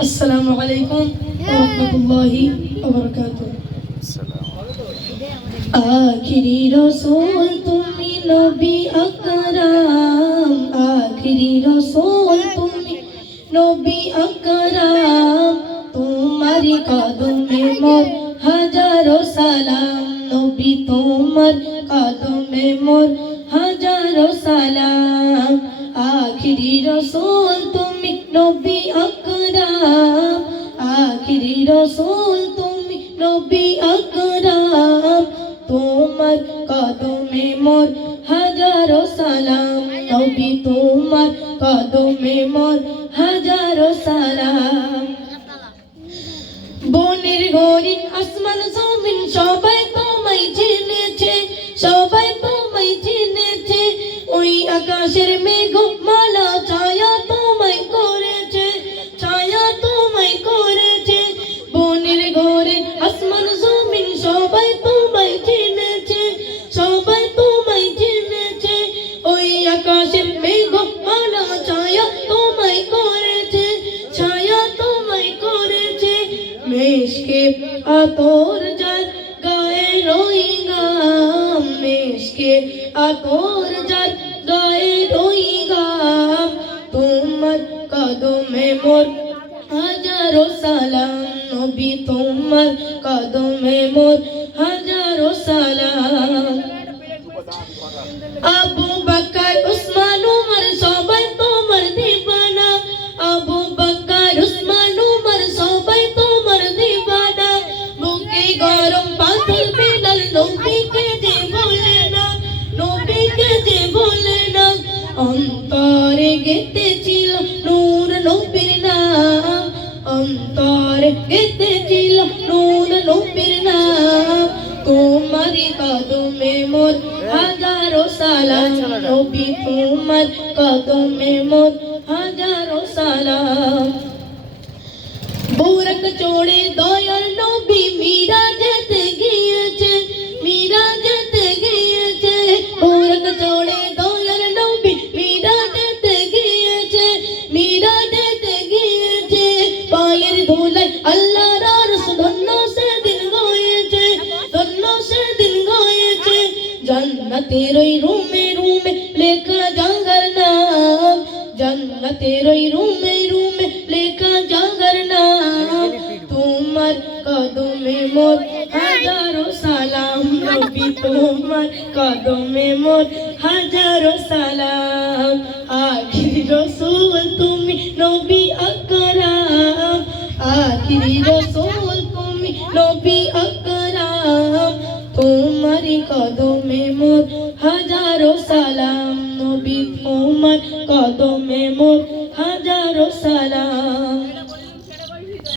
السلام علیکم ورحمت اللہ وبرکاتہ آخری رسول تمہیں نبی اکرام آخری رسول تمہیں نبی اکرام تمہاری قادم میں مر ہزار سلام نبی تمہار قادم میں مر ہزار سلام آخری رسول تم নবী আকরাম আখিরি রসুল তুমি নবী আকরাম তোমার কদমে সালাম নবী তোমার কদমে সালাম আসমান জমিন সবাই তোমায় জেনেছে সবাই তোমায় জেনেছে ওই আকাশের মেয়ে جت گائے روئیگا تم مر کدو میں مور ہزاروں سالان بھی تم کدو میں مور ہزاروں سالام گے چیل ٹور نو پی نا ریتے چیل ٹور نو پینا تم مری کادومی مو ہزاروں سال جانوبی تم میری کادو می موت ہزاروں سال তেরোই ওই রুমে রুমে লেখা জাগার নাম জান্নাতের ওই রুমে রুমে লেখা জাগার নাম তোমার কদমে মোর হাজারো সালাম নবী তোমার কদমে মোর হাজারো সালাম আখির রসুল তোমার কদমে মোর